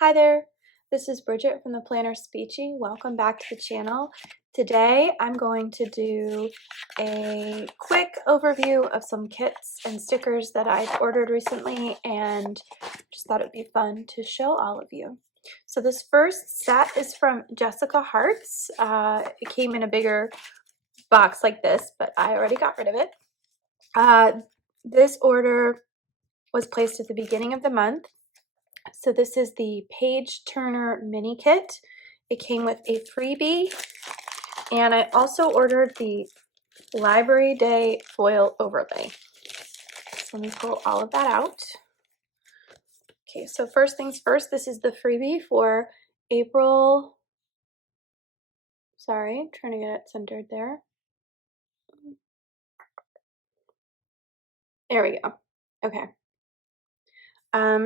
Hi there, this is Bridget from the PlannerSpeechie. Welcome back to the channel. Today I'm going to do a quick overview of some kits and stickers that I've ordered recently and just thought it'd be fun to show all of you. So this first set is from Jessica Hearts. It came in a bigger box like this, but I already got rid of it. This order was placed at the beginning of the month. So this is the Page Turner mini kit. It came with a freebie, and I also ordered the Library Day foil overlay. So let me pull all of that out. Okay, so first things first, this is the freebie for April. Sorry, trying to get it centered there. There we go. Okay.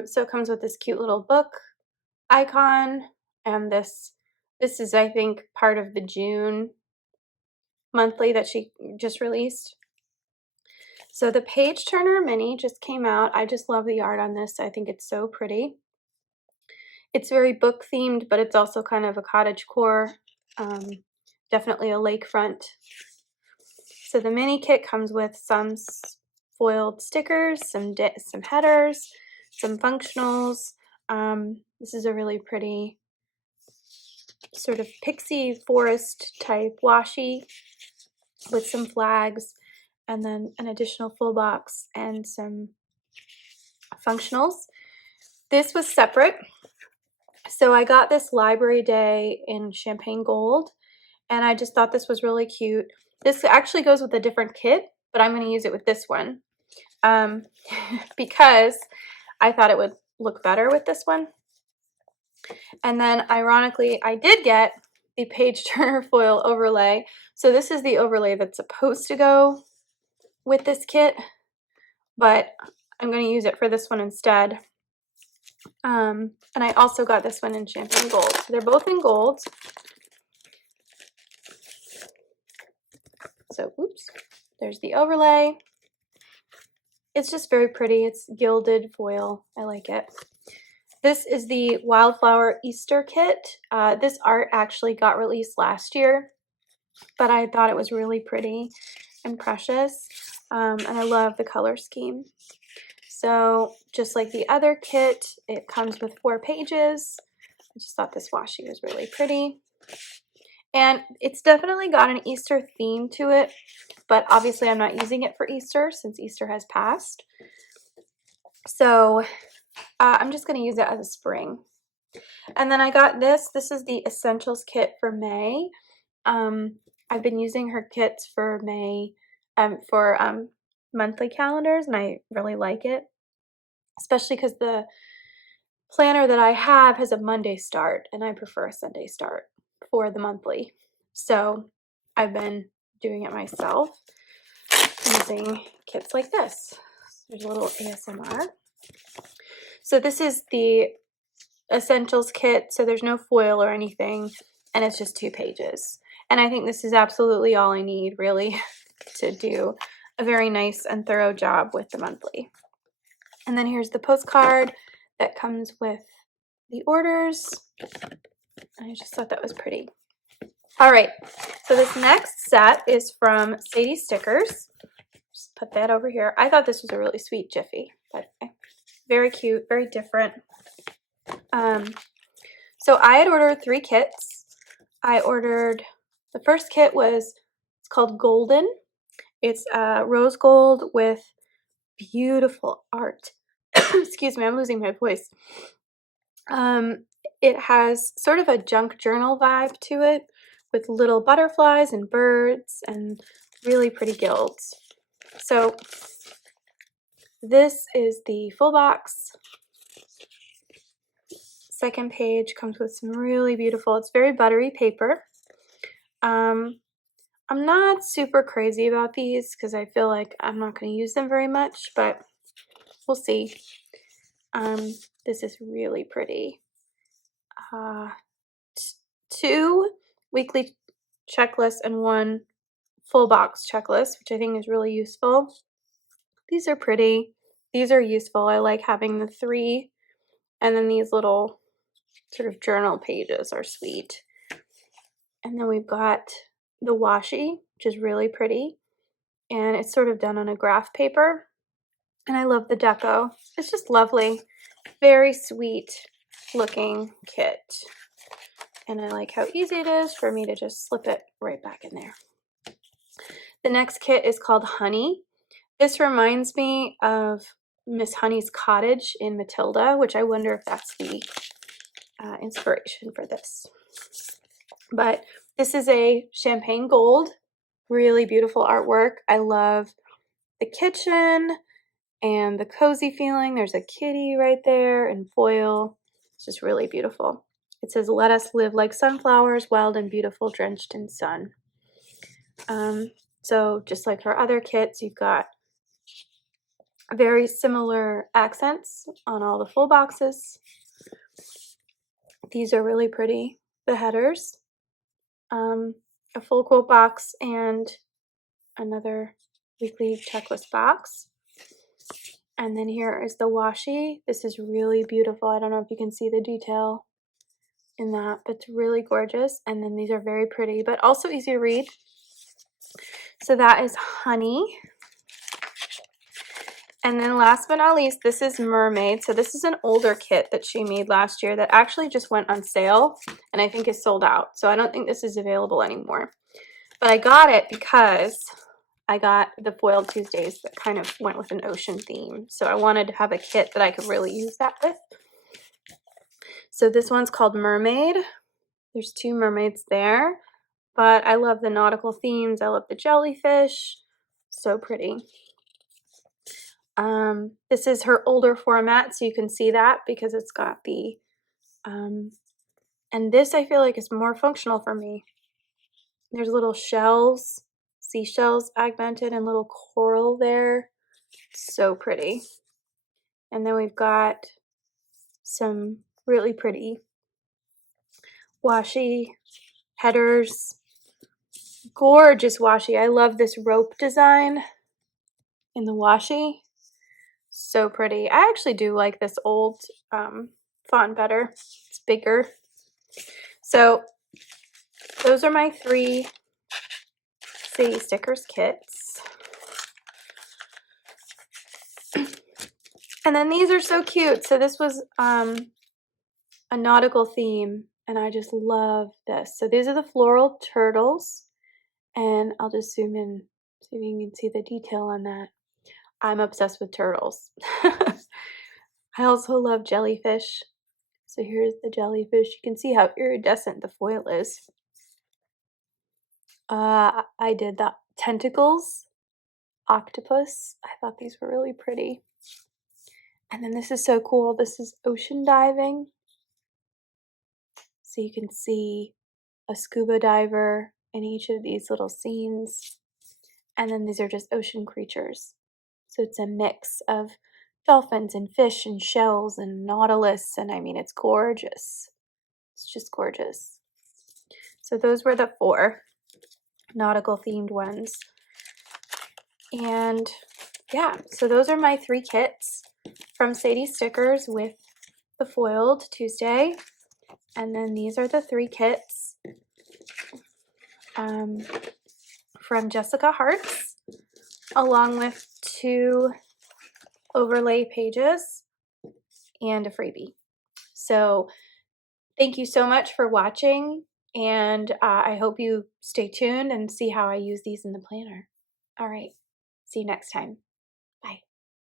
So it comes with this cute little book icon, and this is, I think, part of the June monthly that she just released. So the Page Turner mini just came out. I just love the art on this. I think it's so pretty. It's very book themed, but it's also kind of a cottagecore, definitely a lakefront. So the mini kit comes with some foiled stickers, some headers, some functionals. This is a really pretty sort of pixie forest type washi with some flags, and then an additional full box and some functionals. This was separate. So I got this Library Day in champagne gold, and I just thought this was really cute. This actually goes with a different kit, but I'm going to use it with this one because I thought it would look better with this one. And then ironically, I did get the Page Turner foil overlay. So this is the overlay that's supposed to go with this kit, but I'm going to use it for this one instead. And I also got this one in champagne gold. So they're both in gold. So, oops, there's the overlay. It's just very pretty. It's gilded foil. I like it. This is the Wildflower Easter kit. This art actually got released last year, but I thought it was really pretty and precious. And I love the color scheme. So just like the other kit, it comes with 4 pages. I just thought this washi was really pretty. And it's definitely got an Easter theme to it, but obviously I'm not using it for Easter since Easter has passed. So I'm just going to use it as a spring. And then I got this. This is the Essentials kit for May. I've been using her kits for May for monthly calendars, and I really like it, especially because the planner that I have has a Monday start, and I prefer a Sunday start for the monthly. So I've been doing it myself using kits like this. There's a little ASMR. So this is the Essentials kit, so there's no foil or anything, and it's just 2 pages. And I think this is absolutely all I need, really, to do a very nice and thorough job with the monthly. And then here's the postcard that comes with the orders. I just thought that was pretty. All right, so this next set is from Sadie Stickers. Just put that over here. I thought this was a really sweet Jiffy, but very cute, very different. So I had ordered 3 kits. I ordered, the first kit it's called Golden. It's rose gold with beautiful art. Excuse me, I'm losing my voice. It has sort of a junk journal vibe to it with little butterflies and birds and really pretty gilds. So this is the full box. Second page comes with some really beautiful, it's very buttery paper. I'm not super crazy about these because I feel like I'm not going to use them very much, but we'll see. This is really pretty. 2 weekly checklists and 1 full box checklist, which I think is really useful. These are pretty. These are useful. I like having the 3 and then these little sort of journal pages are sweet. And then we've got the washi, which is really pretty. And it's sort of done on a graph paper. And I love the deco. It's just lovely. Very sweet looking kit. And I like how easy it is for me to just slip it right back in there. The next kit is called Honey. This reminds me of Miss Honey's Cottage in Matilda, which I wonder if that's the inspiration for this. But this is a champagne gold, really beautiful artwork. I love the kitchen and the cozy feeling. There's a kitty right there in foil. It's just really beautiful. It says, "Let us live like sunflowers, wild and beautiful, drenched in sun." So just like her other kits, you've got very similar accents on all the full boxes. These are really pretty. The headers, a full quote box, and another weekly checklist box. And then here is the washi. This is really beautiful. I don't know if you can see the detail in that, but it's really gorgeous. And then these are very pretty, but also easy to read. So that is Honey. And then last but not least, this is Mermaid. So this is an older kit that she made last year that actually just went on sale and I think is sold out. So I don't think this is available anymore. But I got it because I got the Foiled Tuesdays that kind of went with an ocean theme. So I wanted to have a kit that I could really use that with. So this one's called Mermaid. There's two mermaids there. But I love the nautical themes. I love the jellyfish. So pretty. This is her older format, so you can see that because it's got the, and this I feel like is more functional for me. There's little shells, seashells augmented and little coral there. So pretty. And then we've got some really pretty washi headers. Gorgeous washi. I love this rope design in the washi. So pretty. I actually do like this old font better. It's bigger. So those are my 3 Sadie Stickers kits. And then these are so cute. So this was a nautical theme, and I just love this. So these are the floral turtles, and I'll just zoom in so you can see the detail on that. I'm obsessed with turtles. I also love jellyfish. So here's the jellyfish. You can see how iridescent the foil is. I did the tentacles, octopus. I thought these were really pretty. And then this is so cool. This is ocean diving. So you can see a scuba diver in each of these little scenes. And then these are just ocean creatures. So it's a mix of dolphins and fish and shells and nautilus. And I mean, it's gorgeous. It's just gorgeous. So those were the 4 nautical themed ones. And yeah, so those are my 3 kits from Sadie Stickers with the Foiled Tuesday. And then these are the 3 kits from Jessica Hearts, along with 2 overlay pages and a freebie. So thank you so much for watching, and I hope you stay tuned and see how I use these in the planner. All right, see you next time.